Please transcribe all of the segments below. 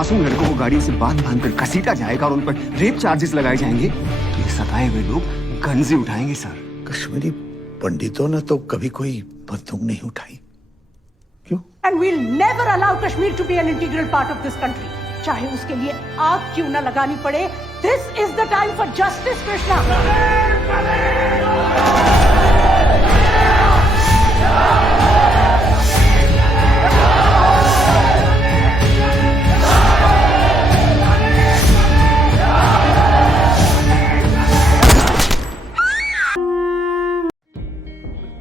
मासूम लड़कों को गाड़ियों से बांध बांध कर घसीटा जाएगा और उन पर रेप चार्जेस लगाए जाएंगे। ये सताए हुए लोग गंजे उठाएंगे सर। कश्मीरी पंडितों ने तो कभी कोई बंदूक नहीं उठाई, क्यों? And we'll never allow Kashmir to be an integral part of this country. चाहे उसके लिए आग क्यों न लगानी पड़े। This is the time for justice, Krishna.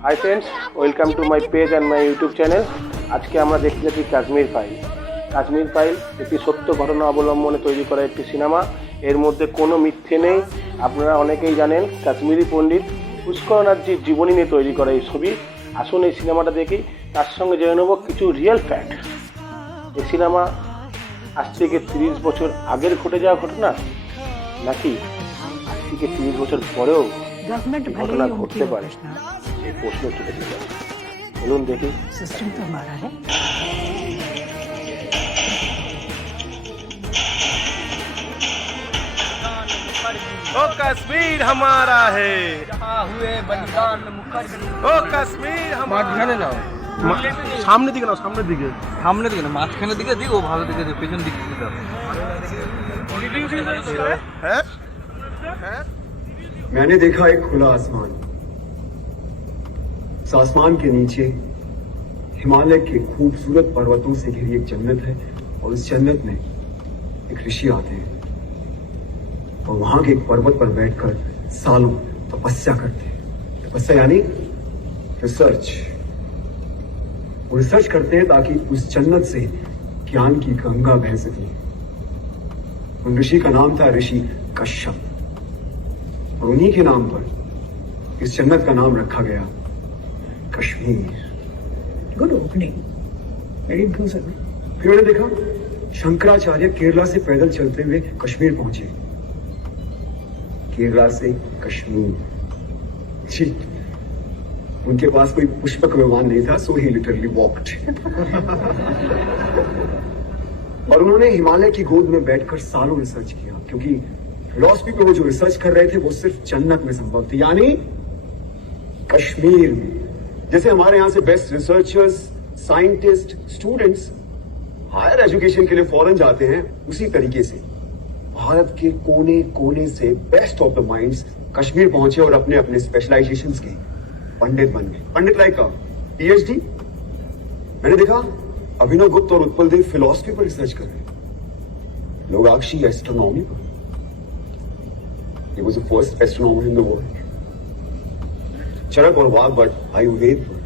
Hi friends, welcome to my page and my YouTube channel. আজকে আমরা দেখতে যাচ্ছি কাশ্মীর ফাইল। কাশ্মীর ফাইল একটি সত্য ঘটনা অবলম্বনে তৈরি করা একটি সিনেমা। এর মধ্যে কোনো মিথ্যে নেই। আপনারা অনেকেই জানেন কাশ্মীরি পণ্ডিত পুষ্কর নাথজির জীবনী নিয়ে তৈরি করা এই ছবি। আসুন এই সিনেমাটা দেখি, তার সঙ্গে জেনে নেব কিছু রিয়েল ফ্যাক্ট। এই সিনেমা আজ থেকে 30 বছর আগের ঘটে যাওয়া ঘটনা, নাকি আজ থেকে 30 বছর পরেও ঘটনা ঘটতে পারে, এই প্রশ্ন তুলে দিতে হবে। চলুন দেখি। सिस्टम तो हमारा है। ओ कश्मीर हमारा है, जहाँ हुए बलिदान मुखर्जी। ओ कश्मीर মাঝখানে নাও, সামনের দিকে নাও, সামনের দিকে। সামনের দিকে না, মাঝখানের দিকে দিক, ও ভালো দিকে দিক, পেছন দিক দিকে দাও। হ্যাঁ, मैंने देखा एक खुला आसमान। उस आसमान के नीचे हिमालय के खूबसूरत पर्वतों से घिरी एक जन्नत है, और उस जन्नत में एक ऋषि आते हैं और वहां के एक पर्वत पर बैठकर सालों तपस्या करते हैं। तपस्या यानी रिसर्च। वो रिसर्च करते हैं ताकि उस जन्नत से ज्ञान की गंगा बह सके। उन ऋषि का नाम था ऋषि कश्यप, और उन्हीं के नाम पर इस जन्नत का नाम रखा गया Kashmir. Good opening. Very impressive. फिर मैंने देखा शंकराचार्य केरला से पैदल चलते हुए कश्मीर पहुंचे। केरला से कश्मीर। जी, उनके पास कोई पुष्पक विमान नहीं था, सो ही लिटरली वॉक्ड। और उन्होंने हिमालय की गोद में बैठकर सालों रिसर्च किया, क्योंकि फिलॉसफी पे वो जो रिसर्च कर रहे थे वो सिर्फ जन्नत में संभव थी, यानी कश्मीर में। जैसे हमारे यहां से best researchers, scientist, students higher education के लिए फॉरेन जाते हैं, उसी तरीके से भारत के कोने कोने से best of the minds Kashmir पहुंचे और अपने अपने स्पेशलाइजेशंस के पंडित बन गए। पंडित लाइक का पीएचडी। मैंने देखा अभिनव गुप्त और उत्पल देव फिलॉसफी पर रिसर्च कर रहे हैं, लोगाक्षी एस्ट्रोनॉमी पर। He was the first astronomer in the world. Charak और वाघभट आयुर्वेद पर,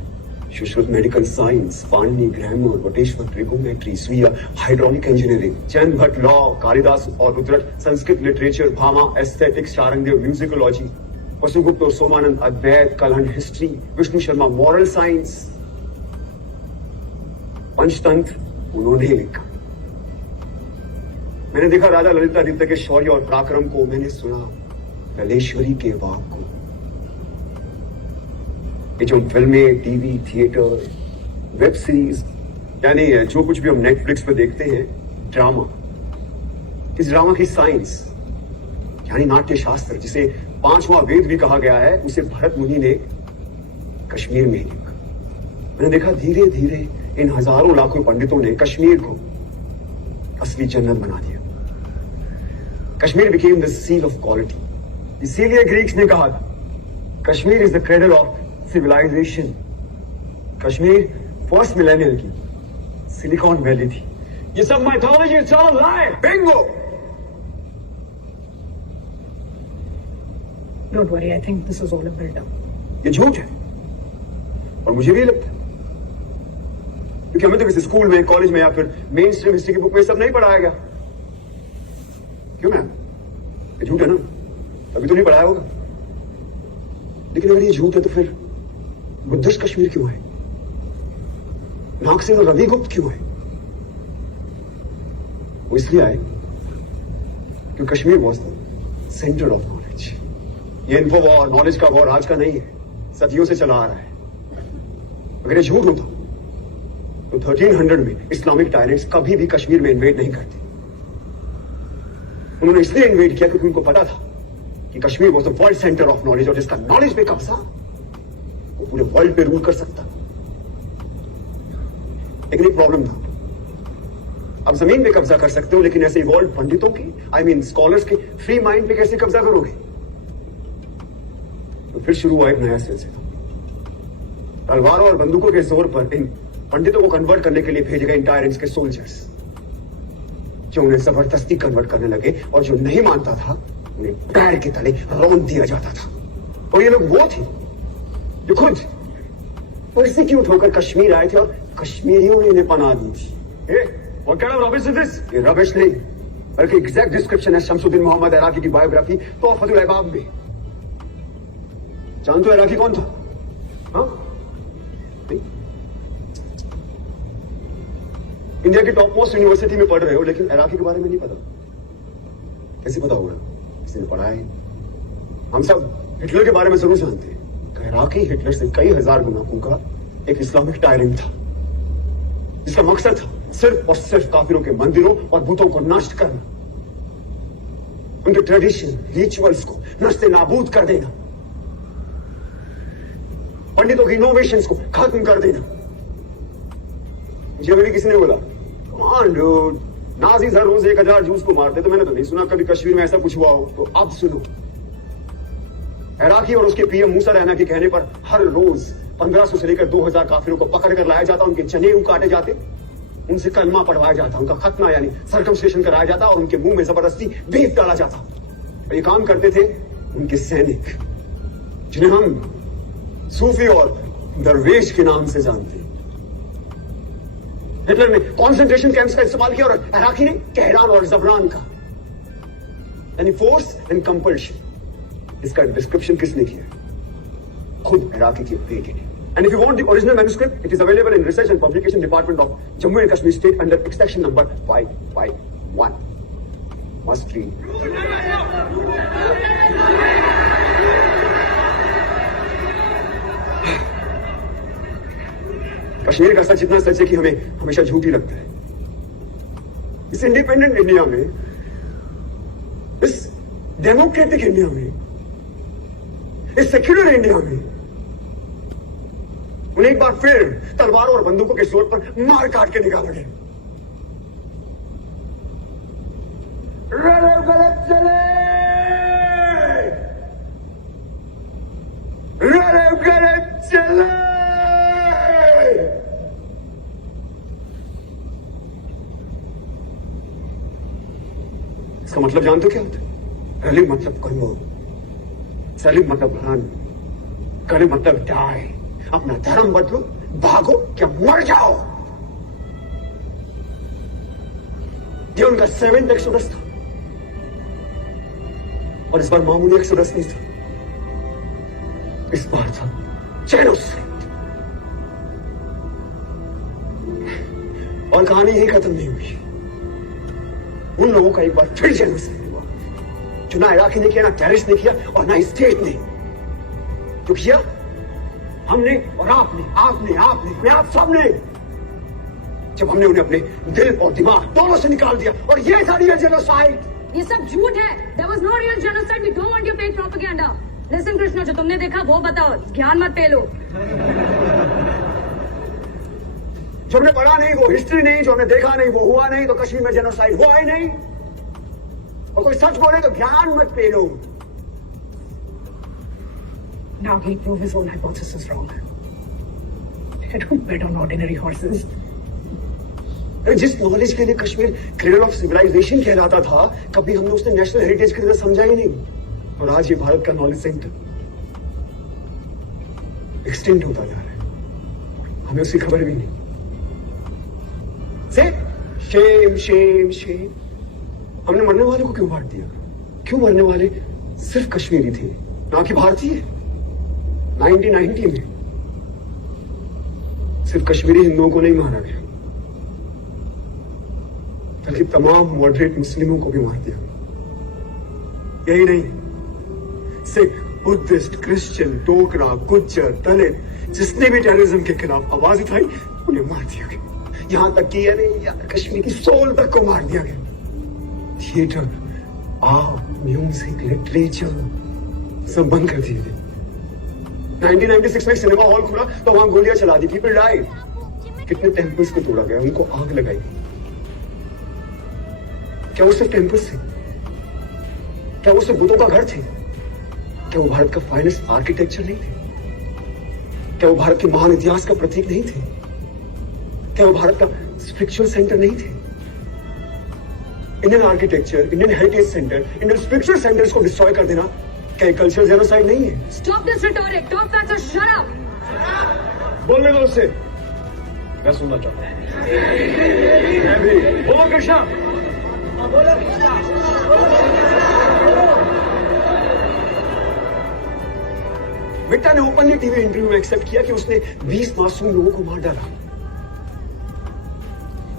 Sushruta medical science, Panini grammar, Vateshvara trigonometry, स्वीय hydraulic engineering, Jain Bhatt law, Kalidasa और Rudrata Sanskrit literature, Bhamaha aesthetics, Sharangadeva musicology, Vasugupta और Somananda Advaita, Kalhana history, Vishnu Sharma moral science, Panchatantra उन्होंने लिखा। मैंने देखा राजा ललितादित्य के शौर्य और पराक्रम को, मैंने सुना कलेश्वरी के वाक को। ये जो फिल्में, टीवी, थिएटर, वेब सीरीज, यानी जो कुछ भी हम नेटफ्लिक्स पे देखते हैं, ड्रामा, इस ड्रामा की साइंस यानी नाट्य शास्त्र, जिसे 5वां वेद भी कहा गया है, उसे भरत मुनि ने कश्मीर में ही लिखा। मैंने देखा धीरे धीरे इन हजारों लाखों पंडितों ने कश्मीर को असली जन्नत बना दिया। Kashmir became the seal of quality. इसीलिए ग्रीक्स ने कहा था Kashmir is the cradle of civilisation. Kashmir first millennial की सिलिकॉन वैली थी। ये सब mythology, it's all lie. Bingo. Don't worry, I think this is all a build-up. ये झूठ है, और मुझे भी लगता है, क्योंकि हमें तो किसी स्कूल में, कॉलेज में या फिर मेन स्ट्रीम हिस्ट्री की बुक में सब नहीं पढ़ाया गया। क्यों मैम? ये झूठ है ना, अभी तो नहीं पढ़ाया होगा। लेकिन अगर ये झूठ है तो फिर बुद्धिस्ट कश्मीर क्यों है? नागसेन और रविगुप्त क्यों है? वो इसलिए आए क्योंकि Kashmir was the centre of knowledge. ये इन्फो वॉर, नॉलेज का वॉर आज का नहीं है, सदियों से चला आ रहा है। अगर ये झूठ होता तो 1300 में इस्लामिक टायरेंट्स कभी भी कश्मीर में इन्वेड नहीं करते। उन्होंने इसलिए इन्वेड किया क्योंकि उनको पता था कि Kashmir was the world centre of knowledge, और जिसका नॉलेज पे कब्जा वो पूरे वर्ल्ड पे रूल कर सकता। लेकिन एक प्रॉब्लम था, अब जमीन पे कब्जा कर सकते हो, लेकिन ऐसे इवॉल्व पंडितों की, आई मीन स्कॉलर्स के फ्री माइंड पे कैसे कब्जा करोगे? तो फिर शुरू हुआ एक नया सिलसिला। तलवारों और बंदूकों के जोर पर इन पंडितों को कन्वर्ट करने के लिए भेजे गए इंटायर के सोल्जर्स, जो उन्हें जबरदस्ती कन्वर्ट करने लगे, और जो नहीं मानता था उन्हें पैर के तले रौंद दिया जाता था। और ये लोग वो थे जो खुद परसिक्यूट होकर कश्मीर आए थे और कश्मीरियों ने इन्हें पनाह दी थी। What kind of rubbish is this? ये रबिश नहीं, बल्कि एग्जैक्ट डिस्क्रिप्शन है शमसुद्दीन मोहम्मद इराकी की बायोग्राफी तोहफतुल अहबाब में। जानते हो इराकी कौन था? हाँ? इंडिया की टॉप मोस्ट यूनिवर्सिटी में पढ़ रहे हो, लेकिन इराकी के बारे में नहीं पता। कैसे पता होगा? किसी ने पढ़ा है? हम सब हिटलर के बारे में जरूर जानते हैं। इराकी हिटलर से कई हजार गुना भूखा एक इस्लामिक टायरेंट था, जिसका मकसद था सिर्फ और सिर्फ काफिरों के मंदिरों और बुतों को नष्ट करना, उनके ट्रेडिशन रिचुअल्स को नष्ट नाबूद कर देना, पंडितों की इनोवेशंस को खत्म कर देना। मुझे अभी किसी ने बोला, नाजीज हर रोज 1000 जूस को मारते, तो मैंने तो नहीं सुना कभी कश्मीर में ऐसा कुछ हुआ हो। तो अब सुनो, इराकी और उसके पीएम मूसा रहना के कहने पर हर रोज 1500 से लेकर 2000 काफिरों को पकड़ कर लाया जाता, उनके जनेऊ काटे जाते, उनसे कलमा पढ़वाया जाता, उनका खतना यानी सर्कमस्टेशन कराया जाता, और उनके मुंह में जबरदस्ती बीफ डाला जाता। और ये काम करते थे उनके सैनिक, जिन्हें हम सूफी और दरवेश के नाम से जानते हैं। हिटलर ने कॉन्सेंट्रेशन कैंप्स का इस्तेमाल किया और इराकी ने कहरान और जबरान का, यानी फोर्स एंड कंपल्शन। इसका डिस्क्रिप्शन किसने किया? खुद इराकी के बेटे ने। And if you want the original manuscript, it is available in Research and Publication Department of Jammu and Kashmir State under extraction number 551. Must read. Kashmir का सच इतना सच है कि हमें हमेशा झूठ ही लगता है। इस इंडिपेंडेंट इंडिया में, इस डेमोक्रेटिक इंडिया में, इस सेक्युलर इंडिया में उन्हें एक बार फिर तलवारों और बंदूकों के जोर पर मार काट के निकाला गया। गलत चले, गलत चले। इसका मतलब जानते हो क्या होता है? रैली मतलब करो, सलीम मतलब रन, करे मतलब डाई। अपना धर्म बदलो, भागो क्या मर जाओ। ये उनका 7th एक्सोडस था, और इस बार मामूली एक्सोडस नहीं था, इस बार था जेनोसाइड। और कहानी यही खत्म नहीं हुई। उन लोगों का एक बार फिर जेनोसाइड हुआ, जो ना इराकी ने किया, ना टेररिस्ट ने किया, और ना स्टेट ने। जो किया हमने और आपने, मैं आप सबने, जब हमने उन्हें अपने दिल और दिमाग दोनों से निकाल दिया। और ये था रियल जेनोसाइड। ये सब झूठ है। There was no real genocide. We don't want your fake propaganda. Listen Krishna, जो तुमने देखा वो बताओ, ज्ञान मत पेलो। जो हमने पढ़ा नहीं वो हिस्ट्री नहीं, जो हमने देखा नहीं वो हुआ नहीं, तो कश्मीर में जेनोसाइड हुआ ही नहीं। और कोई सच बोले तो ज्ञान मत पेलो। Now he'll prove his own hypothesis wrong. I don't bet on ordinary horses. जिस नॉलेज के लिए कश्मीर क्रेडल ऑफ सिविलाइजेशन कहलाता था, कभी हमने उसने नेशनल हेरिटेज की तरह समझा ही नहीं। और आज ये भारत का नॉलेज सेंटर एक्सटेंड होता जा रहा है, हमें उसकी खबर भी नहीं। Shem Shem Shem. हमने मरने वाले को क्यों मार दिया? क्यों मरने वाले सिर्फ कश्मीरी थे, ना कि भारतीय? 1990 में सिर्फ कश्मीरी हिंदुओं को नहीं मारा गया, बल्कि तमाम मॉडरेट मुस्लिमों को भी मार दिया। यही नहीं, सिख, बुद्धिस्ट, क्रिश्चियन, डोगरा, गुज्जर, दलित, जिसने भी टेररिज्म के खिलाफ आवाज उठाई उन्हें मार दिया गया। यहां तक कि कश्मीर की सोल तक को मार दिया गया। थिएटर, म्यूजिक, लिटरेचर सब बंद कर दिए थे। 1996 में सिनेमा हॉल खुला तो वहां गोलियां चला दी, पीपल डाइड। कितने टेम्पल्स को तोड़ा गया, उनको आग लगाई गई। क्या वो सिर्फ टेम्पल्स थे? क्या वो सिर्फ बुतों का घर थे? क्या वो भारत का फाइनेस्ट आर्किटेक्चर नहीं थे? क्या वो भारत के महान इतिहास का प्रतीक नहीं थे? क्या वो भारत का स्पिरिचुअल सेंटर नहीं थे? Indian architecture, Indian heritage centre, Indian spiritual centres को डिस्ट्रॉय कर देना क्या कल्चरल जेनोसाइड नहीं है? Stop this rhetoric. Top facts or shut up. बोलने दो उससे, मैं सुनना चाहता हूं। मैं भी बोलो कृष्णा। विक्टा ने ओपनली टीवी इंटरव्यू में एक्सेप्ट किया कि उसने 20 मासूम लोगों को मार डाला।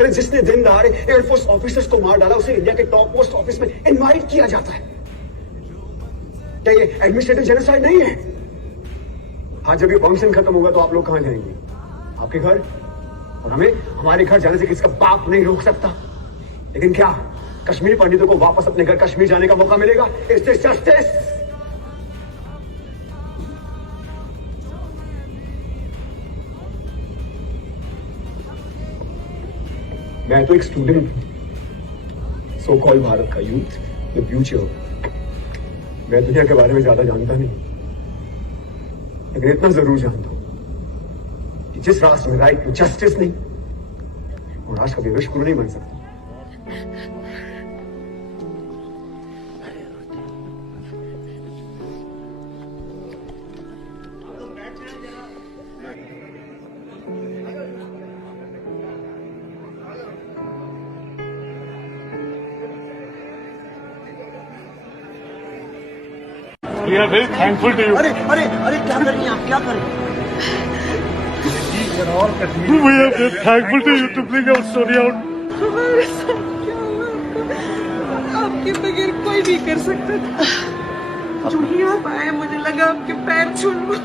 अरे जिसने दिन दहाड़े एयरफोर्स ऑफिसर्स को मार डाला उसे इंडिया के टॉप पोस्ट ऑफिस में इनवाइट किया जाता है। क्या ये एडमिनिस्ट्रेटिव जेनोसाइड नहीं है? आज जब ये फंक्शन खत्म होगा तो आप लोग कहां जाएंगे? आपके घर। और हमें हमारे घर जाने से किसका बाप नहीं रोक सकता। लेकिन क्या कश्मीरी पंडितों को वापस अपने घर कश्मीर जाने का मौका मिलेगा? Is this justice? मैं तो एक स्टूडेंट हूं, सो कॉल भारत का यूथ, द फ्यूचर। मैं दुनिया के बारे में ज्यादा जानता नहीं, लेकिन इतना जरूर जानता हूं कि जिस राष्ट्र में राइट टू जस्टिस नहीं, वो राष्ट्र कभी विश्वगुरु नहीं बन सकता। We are very thankful to you. अरे अरे अरे क्या कर रही हैं आप, क्या कर रही हैं? We are very thankful to you to bring our story out. हमारे साथ क्या हुआ आपके बगैर कोई नहीं कर सकता था। जो ही आप आए मुझे लगा आपके पैर छू लूं।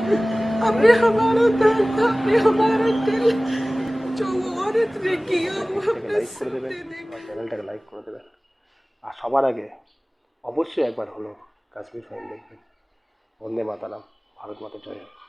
आपने हमारा दर्द, आपने हमारा दिल, जो वो औरत ने किया वो हमने লাইক করে দেবেন, আমার চ্যানেলটাকে লাইক করে দেবেন। আর সবার আগে অবশ্যই একবার হলো কাশ্মীর ফাইল দেখবেন। বন্দে মাতারাম, ভারত মাতা জয় হোক।